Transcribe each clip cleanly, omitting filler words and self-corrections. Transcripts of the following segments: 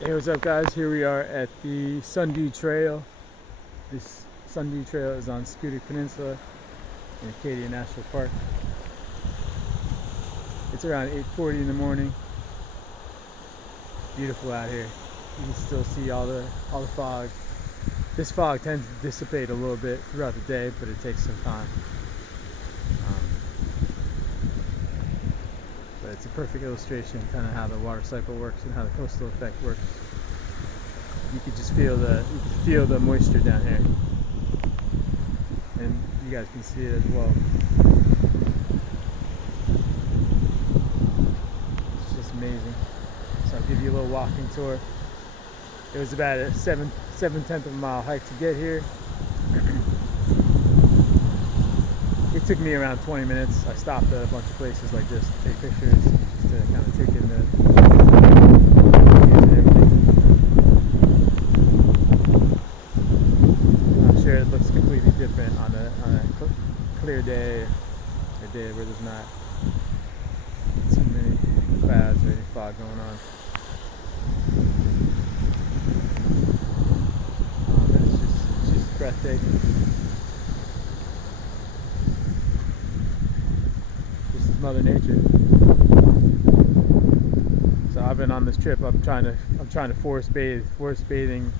Hey, what's up, guys? Here we are at the Sundew Trail. This Sundew Trail is on Scooter Peninsula in Acadia National Park. It's around 8:40 in the morning. Beautiful out here. You can still see all the fog. This fog tends to dissipate a little bit throughout the day, but it takes some time. But it's a perfect illustration of kind of how the water cycle works and how the coastal effect works. You could just feel the moisture down here, and you guys can see it as well. It's just amazing. So I'll give you a little walking tour. It was about a 7/10 of a mile hike to get here. It took me around 20 minutes. I stopped at a bunch of places like this to take pictures, just to kind of take in the views and everything. I'm sure it looks completely different on a clear day, a day where there's not too many clouds or any fog going on. But it's just breathtaking. This is Mother Nature. So I've been on this trip. I'm trying to forest bathe. Forest bathing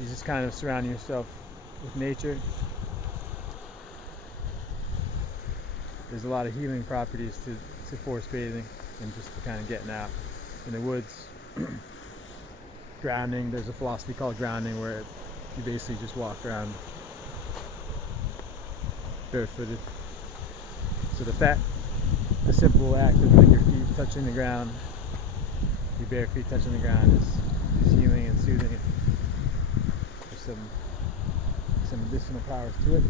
is just kind of surrounding yourself with nature. There's a lot of healing properties to forest bathing and just to kind of getting out in the woods. Grounding, there's a philosophy called grounding where you basically just walk around barefooted. So the simple act of your feet touching the ground, your bare feet touching the ground is healing and soothing. There's some medicinal powers to it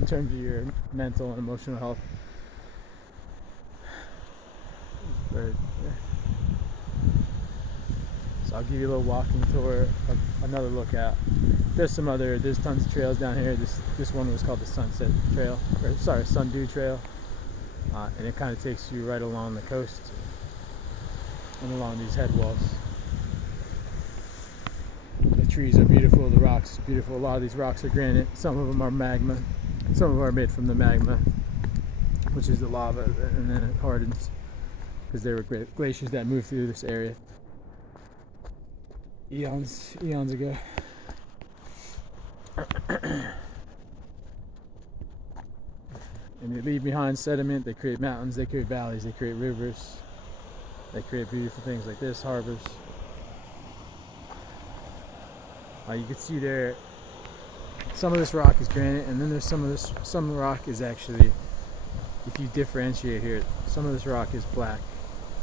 in terms of your mental and emotional health. So I'll give you a little walking tour of another lookout. There's tons of trails down here. This one was called the Sundew Trail, and it kind of takes you right along the coast and along these head walls. The trees are beautiful, the rocks are beautiful. A lot of these rocks are granite. Some of them are magma. Some of them are made from the magma, which is the lava, and then it hardens because there were glaciers that moved through this area eons ago. And they leave behind sediment. They create mountains, they create valleys, they create rivers, they create beautiful things like this, harbors. You can see there, some of this rock is granite, and then there's some rock is actually, if you differentiate here, some of this rock is black,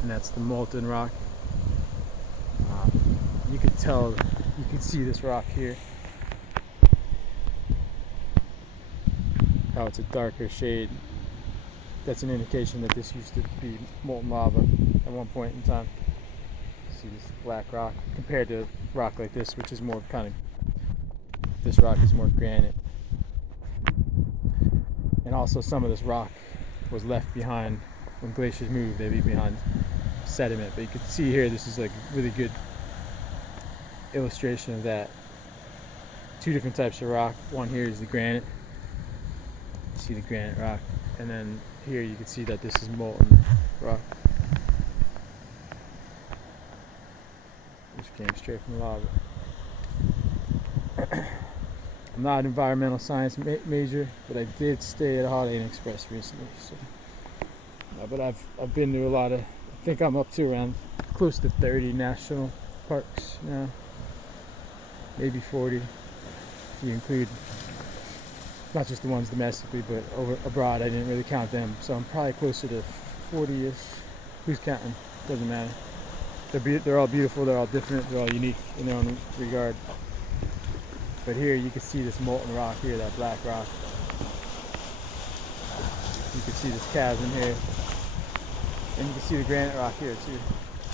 and that's the molten rock. You could see this rock here, how it's a darker shade. That's an indication that this used to be molten lava at one point in time. See this black rock compared to rock like this, which is more this rock is more granite. And also some of this rock was left behind when glaciers moved. They leave behind sediment, but you can see here, this is like a really good illustration of that. Two different types of rock. One here is the granite. You see the granite rock, and then here you can see that this is molten rock, which came straight from the lava. I'm not an environmental science major, but I did stay at a Holiday Inn Express recently. So, but I've been to a lot of. I think I'm up to around close to 30 national parks now, maybe 40 if you include not just the ones domestically, but over abroad. I didn't really count them, so I'm probably closer to 40-ish. Who's counting? Doesn't matter. They're all beautiful. They're all different. They're all unique in their own regard. But here you can see this molten rock here, that black rock. You can see this chasm here, and you can see the granite rock here too.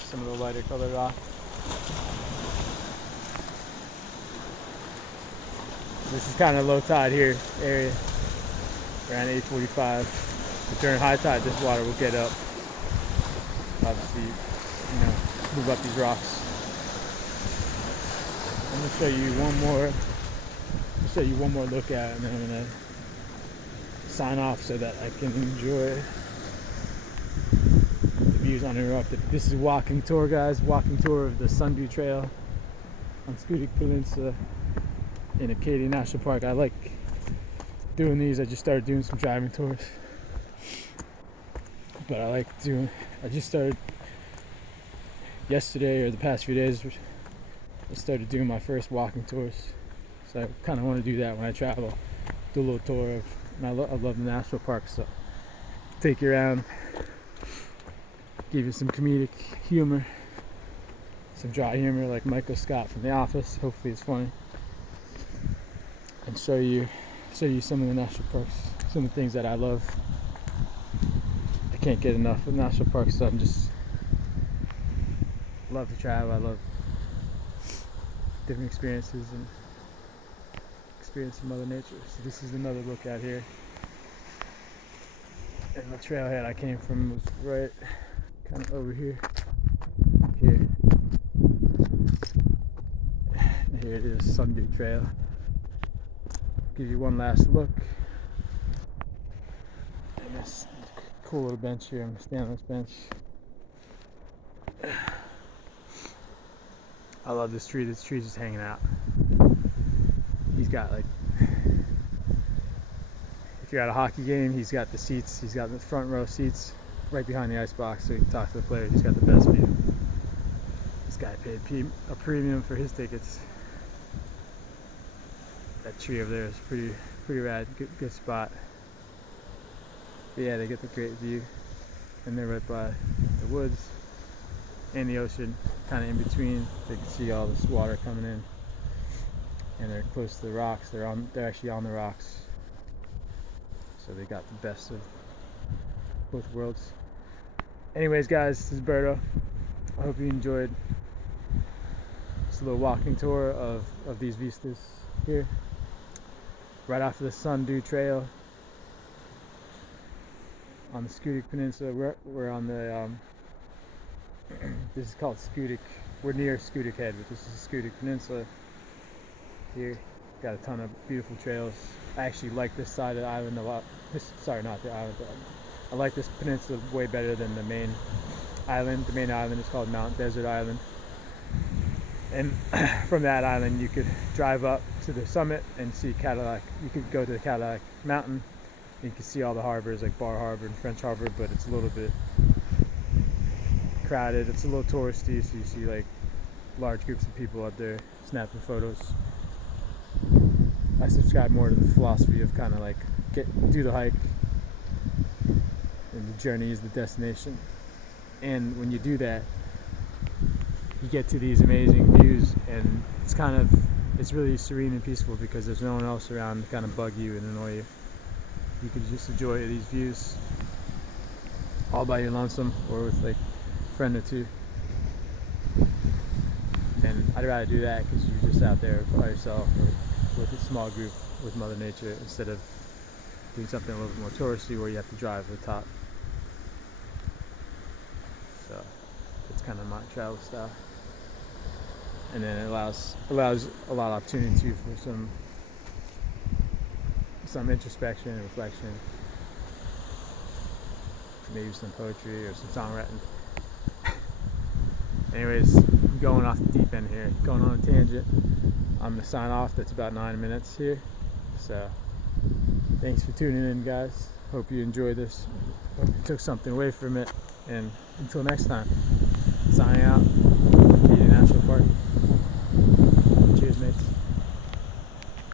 Some of the lighter colored rock. This is kind of low tide here area, around 8:45. But during high tide, this water will get up. Obviously, move up these rocks. I'm gonna show you one more look at it, and then I'm gonna sign off so that I can enjoy the views uninterrupted. This is a walking tour, guys. Walking tour of the Sundew Trail on Scudic Peninsula in Acadia National Park. I like doing these. I just started doing some driving tours, but I just started yesterday, or the past few days, I started doing my first walking tours. So I kind of want to do that when I travel. Do a little tour of, and I love the national park, so take you around, give you some comedic humor, some dry humor like Michael Scott from The Office. Hopefully it's funny, and show you some of the national parks, some of the things that I love. I can't get enough of national parks, so I'm just love to travel. I love different experiences and experiencing Mother Nature. So this is another look out here. And the trailhead I came from was right kind of over here. Here. And here it is, Sundew Trail. Give you one last look. And this cool little bench here. I'm gonna stand on this bench. I love this tree. This tree's just hanging out. He's got, like, if you're at a hockey game, he's got the seats. He's got the front row seats right behind the ice box, so you can talk to the players. He's got the best view. This guy paid a premium for his tickets. That tree over there is pretty rad. Good spot. But yeah, they get the great view, and they're right by the woods and the ocean, kind of in between. They can see all this water coming in, and they're close to the rocks. They're actually on the rocks, so they got the best of both worlds. Anyways, guys, this is Berto. I hope you enjoyed this little walking tour of these vistas here, right off of the Sundew Trail on the Scudic Peninsula. We're on the this is called Scudic. We're near Scudic Head, but this is the Scudic Peninsula here. Got a ton of beautiful trails. I actually like this side of the island a lot. Sorry, not the island, but I like this peninsula way better than the main island. The main island is called Mount Desert Island, and from that island you could drive up to the summit and see Cadillac. You could go to the Cadillac Mountain, and you can see all the harbors like Bar Harbor and French Harbor, but it's a little bit crowded. It's a little touristy, so you see like large groups of people up there snapping photos. I subscribe more to the philosophy of kind of like do the hike, and the journey is the destination. And when you do that, you get to these amazing views, and it's really serene and peaceful because there's no one else around to kind of bug you and annoy you. You can just enjoy these views all by your lonesome, or with like a friend or two. And I'd rather do that because you're just out there by yourself or with a small group with Mother Nature, instead of doing something a little bit more touristy where you have to drive to the top. So it's kind of my travel style, and then it allows a lot of opportunity too for some introspection and reflection, maybe some poetry or some songwriting. Anyways, I'm going off the deep end here, going on a tangent. I'm gonna sign off. That's about 9 minutes here. So thanks for tuning in, guys. Hope you enjoyed this. Hope you took something away from it. And until next time, signing out.